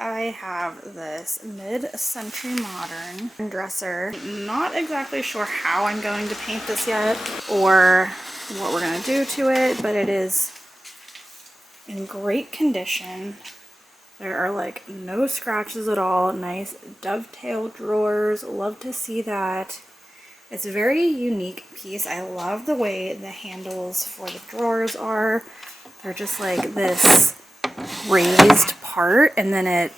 I have this mid-century modern dresser. Not exactly sure how I'm going to paint this yet or what we're going to do to it, but it is in great condition. There are like no scratches at all. Nice dovetail drawers. Love to see that. It's a very unique piece. I love the way the handles for the drawers are. They're just like this raised part, and then it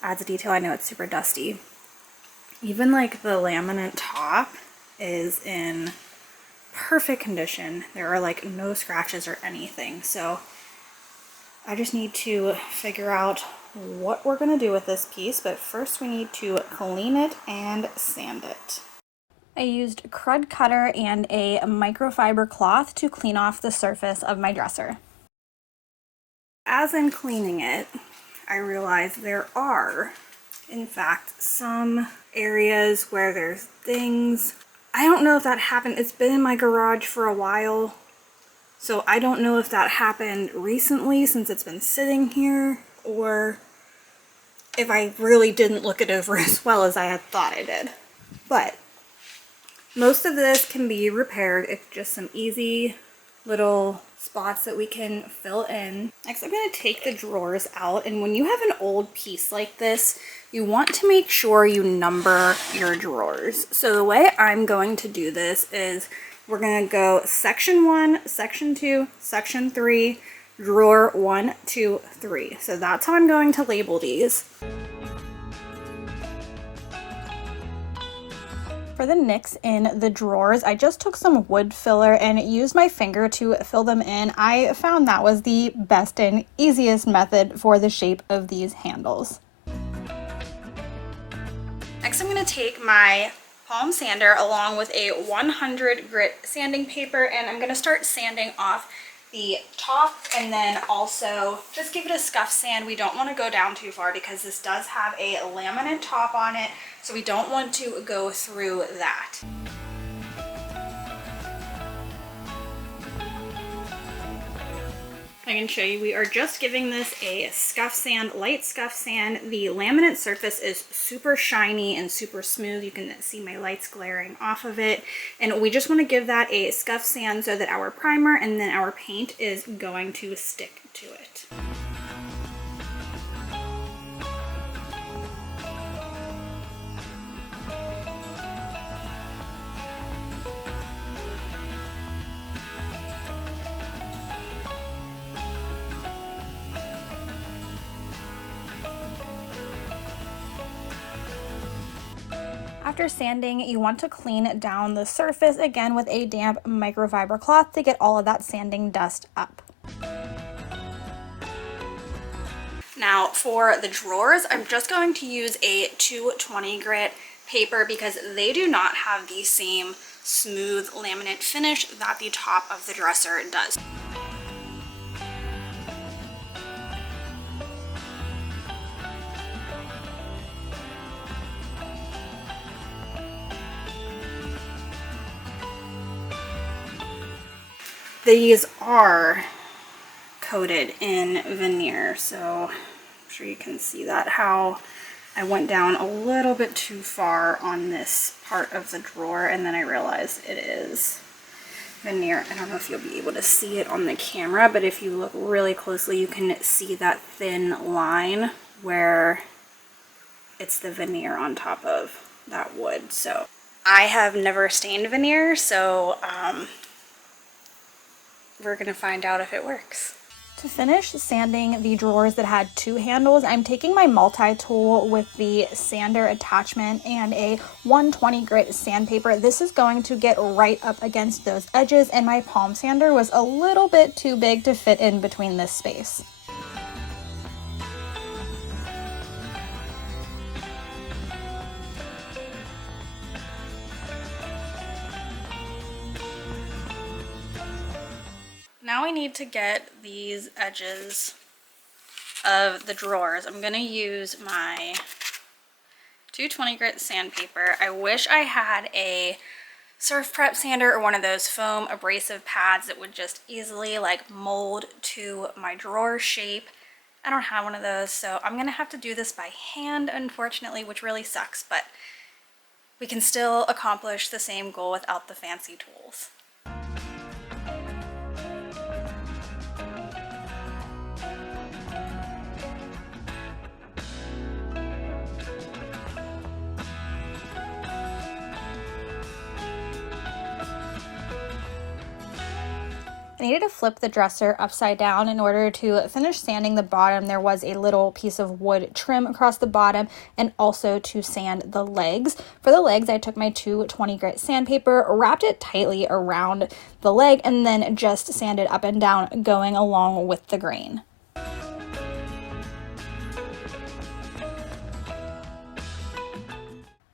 adds a detail. I know it's super dusty. Even like the laminate top is in perfect condition. There are like no scratches or anything. So I just need to figure out what we're going to do with this piece, but first we need to clean it and sand it. I used a crud cutter and a microfiber cloth to clean off the surface of my dresser. As I'm cleaning it, I realized there are, in fact, some areas where there's things. I don't know if that happened. It's been in my garage for a while, so I don't know if that happened recently since it's been sitting here, or if I really didn't look it over as well as I had thought I did. But most of this can be repaired. It's just some easy little spots that we can fill in. Next, I'm going to take the drawers out, and when you have an old piece like this, you want to make sure you number your drawers. So the way I'm going to do this is we're going to go section 1, section 2, section 3, drawer 1, 2, 3. So that's how I'm going to label these. For the nicks in the drawers, I just took some wood filler and used my finger to fill them in. I found that was the best and easiest method for the shape of these handles. Next, I'm going to take my palm sander along with a 100 grit sanding paper, and I'm going to start sanding off the top, and then also just give it a scuff sand. We don't want to go down too far because this does have a laminate top on it, so we don't want to go through that. I can show you, we are just giving this a scuff sand, light scuff sand. The laminate surface is super shiny and super smooth. You can see my lights glaring off of it. And we just want to give that a scuff sand so that our primer and then our paint is going to stick to it. After sanding, you want to clean down the surface again with a damp microfiber cloth to get all of that sanding dust up. Now for the drawers, I'm just going to use a 220 grit paper because they do not have the same smooth laminate finish that the top of the dresser does. These are coated in veneer, so I'm sure you can see that, how I went down a little bit too far on this part of the drawer, and then I realized it is veneer. I don't know if you'll be able to see it on the camera, but if you look really closely, you can see that thin line where it's the veneer on top of that wood. So I have never stained veneer, so we're gonna find out if it works. To finish sanding the drawers that had two handles, I'm taking my multi-tool with the sander attachment and a 120 grit sandpaper. This is going to get right up against those edges, and my palm sander was a little bit too big to fit in between this space. Now I need to get these edges of the drawers. I'm gonna use my 220 grit sandpaper. I wish I had a surf prep sander or one of those foam abrasive pads that would just easily like mold to my drawer shape. I don't have one of those, so I'm gonna have to do this by hand, unfortunately, which really sucks, but we can still accomplish the same goal without the fancy tools. I needed to flip the dresser upside down in order to finish sanding the bottom. There was a little piece of wood trim across the bottom, and also to sand the legs. For the legs, I took my 220 grit sandpaper, wrapped it tightly around the leg, and then just sanded up and down, going along with the grain.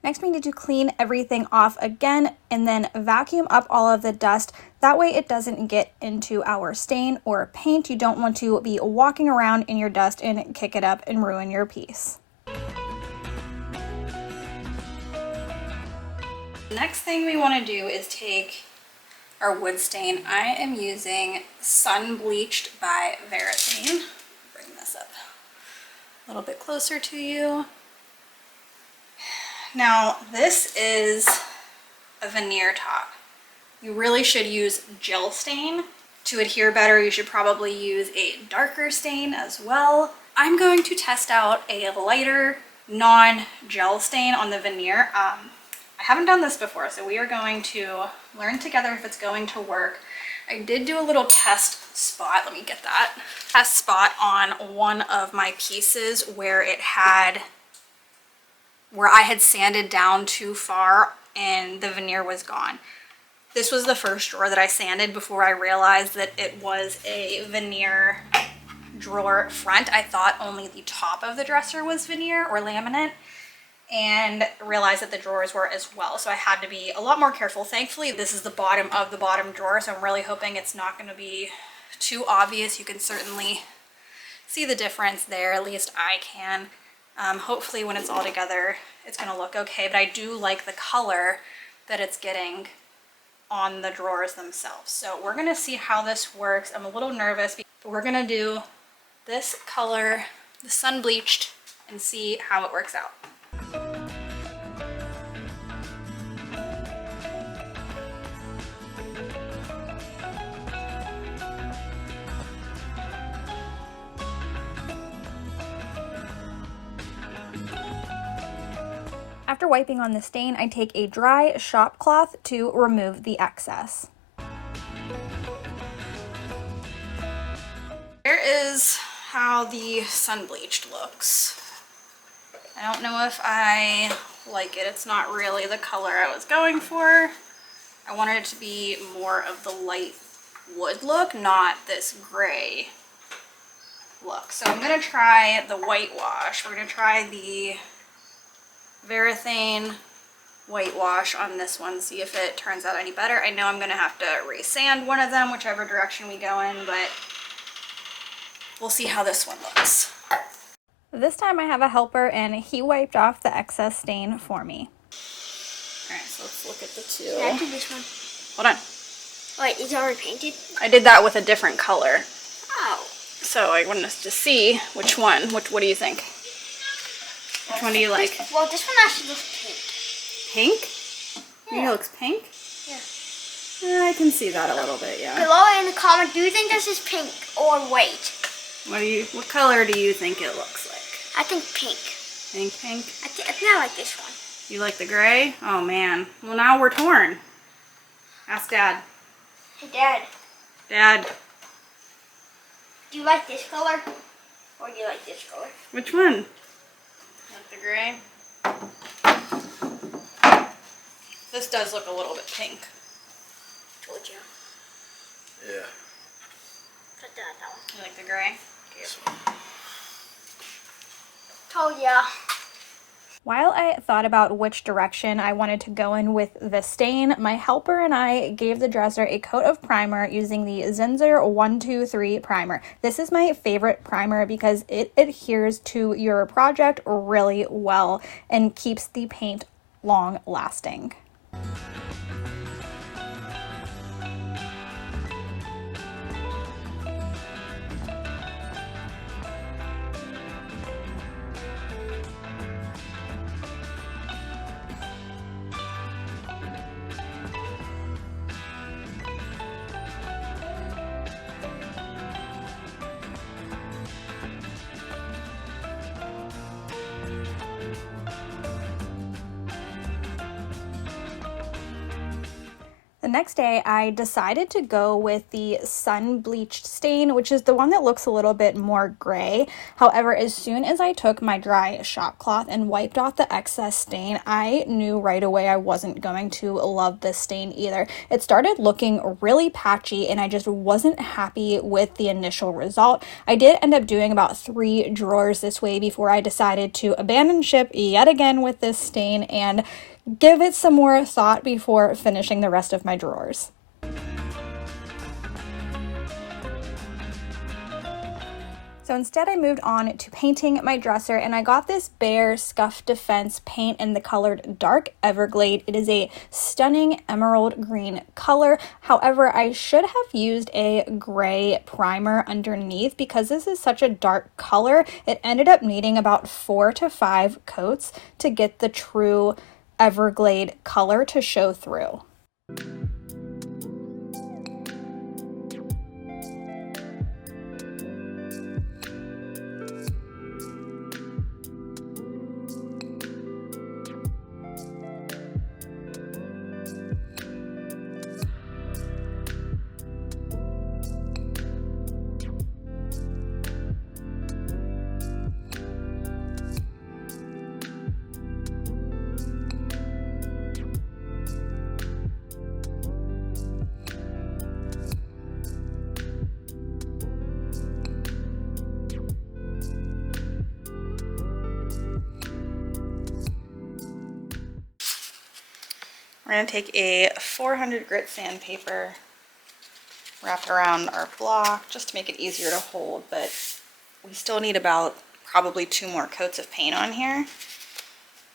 Next, we need to clean everything off again and then vacuum up all of the dust. That way it doesn't get into our stain or paint. You don't want to be walking around in your dust and kick it up and ruin your piece. Next thing we want to do is take our wood stain. I am using Sun Bleached by Varathane. Bring this up a little bit closer to you. Now, this is a veneer top. You really should use gel stain. To adhere better, you should probably use a darker stain as well. I'm going to test out a lighter non-gel stain on the veneer. I haven't done this before, so we are going to learn together if it's going to work. I did do a little test spot, let me get that. Test spot on one of my pieces where I had sanded down too far and the veneer was gone. This was the first drawer that I sanded before I realized that it was a veneer drawer front. I thought only the top of the dresser was veneer or laminate, and realized that the drawers were as well. So I had to be a lot more careful. Thankfully, this is the bottom of the bottom drawer, so I'm really hoping it's not going to be too obvious. You can certainly see the difference there, at least I can. Hopefully when it's all together, it's going to look okay, but I do like the color that it's getting on the drawers themselves. So we're going to see how this works. I'm a little nervous, but we're going to do this color, the Sun Bleached, and see how it works out. After wiping on the stain, I take a dry shop cloth to remove the excess. Here is how the Sun Bleached looks. I don't know if I like it. It's not really the color I was going for. I wanted it to be more of the light wood look, not this gray look. So I'm going to try the whitewash. We're going to try the Varathane whitewash on this one, see if it turns out any better. I know I'm going to have to resand one of them, whichever direction we go in, but we'll see how this one looks. This time I have a helper and he wiped off the excess stain for me. Alright, so let's look at the two. Yeah, I did this one. Hold on. Wait, it's already painted? I did that with a different color. Oh. So I wanted us to see which one. What do you think? Which one do you like? Well, this one actually looks pink. Pink? Yeah. It looks pink? Yeah. I can see that a little bit, yeah. Below in the comment, do you think this is pink or white? What color do you think it looks like? I think pink. Pink? I think I like this one. You like the gray? Oh man. Well, now we're torn. Ask Dad. Hey, Dad. Dad. Do you like this color? Or do you like this color? Which one? Like the gray? This does look a little bit pink. Told you. Yeah. Put that one. You like the gray? Told ya. While I thought about which direction I wanted to go in with the stain, my helper and I gave the dresser a coat of primer using the Zinsser 123 primer. This is my favorite primer because it adheres to your project really well and keeps the paint long lasting. next day, I decided to go with the sun bleached stain, which is the one that looks a little bit more gray. However, as soon as I took my dry shop cloth and wiped off the excess stain, I knew right away I wasn't going to love this stain either. It started looking really patchy and I just wasn't happy with the initial result. I did end up doing about 3 drawers this way before I decided to abandon ship yet again with this stain and give it some more thought before finishing the rest of my drawers. So instead I moved on to painting my dresser, and I got this Behr Scuff Defense paint in the colored Dark Everglade. It is a stunning emerald green color. However, I should have used a gray primer underneath because this is such a dark color. It ended up needing about 4 to 5 coats to get the true Everglade color to show through. We're going to take a 400 grit sandpaper, wrap it around our block just to make it easier to hold, but we still need about probably 2 more coats of paint on here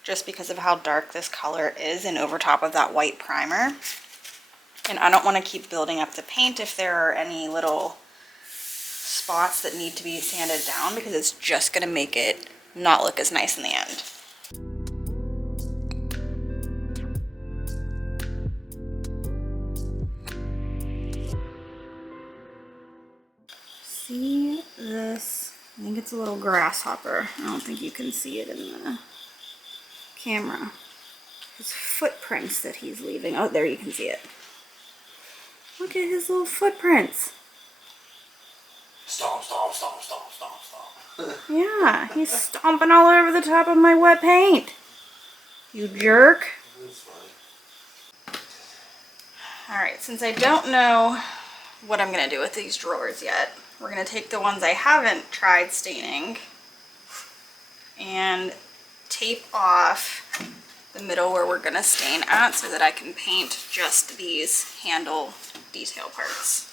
just because of how dark this color is and over top of that white primer. And I don't want to keep building up the paint if there are any little spots that need to be sanded down because it's just going to make it not look as nice in the end. See this? I think it's a little grasshopper. I don't think you can see it in the camera. His footprints that he's leaving. Oh, there you can see it. Look at his little footprints. Stomp, stomp, stomp, stomp, stomp, stomp. Yeah, he's stomping all over the top of my wet paint. You jerk. That's funny. Alright, since I don't know what I'm going to do with these drawers yet, we're going to take the ones I haven't tried staining and tape off the middle where we're going to stain at so that I can paint just these handle detail parts.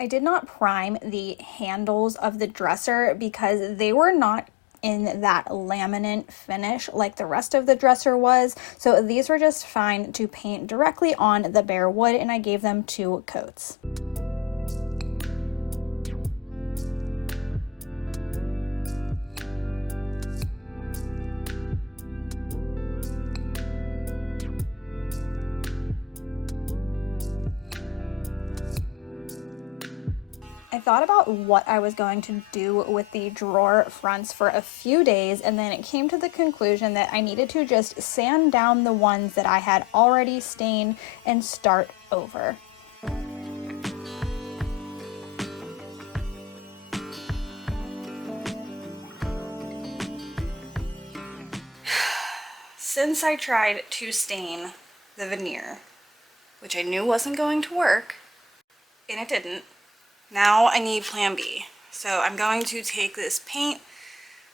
I did not prime the handles of the dresser because they were not in that laminate finish like the rest of the dresser was. So these were just fine to paint directly on the bare wood, and I gave them 2 coats. I thought about what I was going to do with the drawer fronts for a few days, and then it came to the conclusion that I needed to just sand down the ones that I had already stained and start over. Since I tried to stain the veneer, which I knew wasn't going to work, and it didn't, now I need plan B. So I'm going to take this paint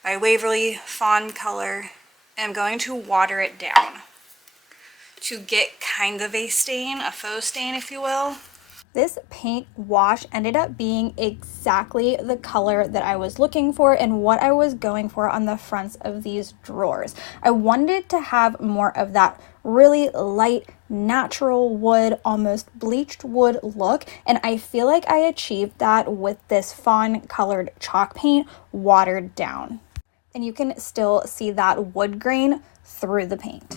by Waverly Fawn Color and I'm going to water it down to get kind of a stain, a faux stain if you will. This paint wash ended up being exactly the color that I was looking for and what I was going for on the fronts of these drawers. I wanted to have more of that really light, natural wood, almost bleached wood look, and I feel like I achieved that with this fawn colored chalk paint watered down. and you can still see that wood grain through the paint.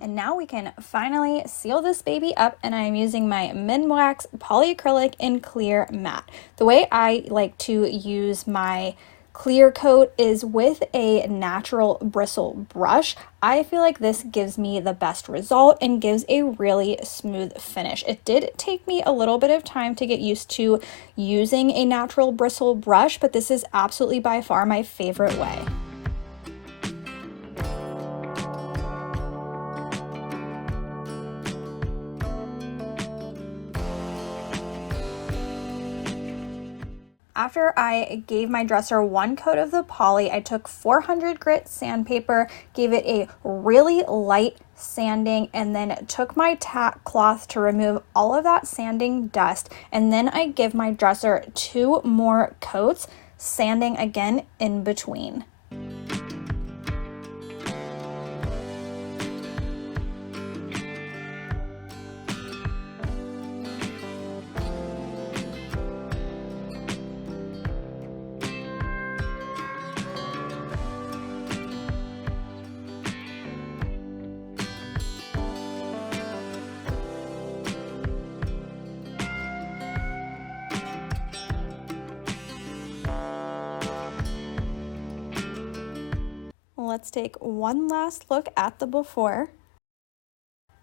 And now we can finally seal this baby up, and I am using my Minwax polyacrylic in clear matte. The way I like to use my clear coat is with a natural bristle brush. I feel like this gives me the best result and gives a really smooth finish. It did take me a little bit of time to get used to using a natural bristle brush, but this is absolutely by far my favorite way. After I gave my dresser one coat of the poly, I took 400 grit sandpaper, gave it a really light sanding, and then took my tack cloth to remove all of that sanding dust. And then I give my dresser 2 more coats, sanding again in between. Let's take one last look at the before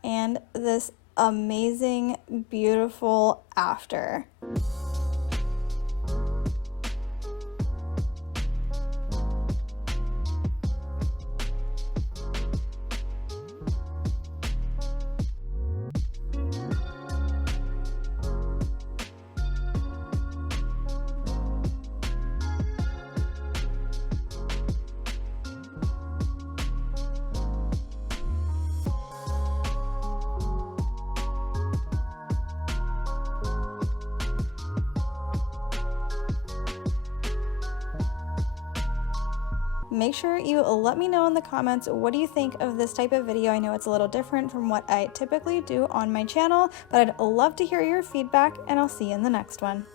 and this amazing, beautiful after. Make sure you let me know in the comments, what do you think of this type of video? I know it's a little different from what I typically do on my channel, but I'd love to hear your feedback, and I'll see you in the next one.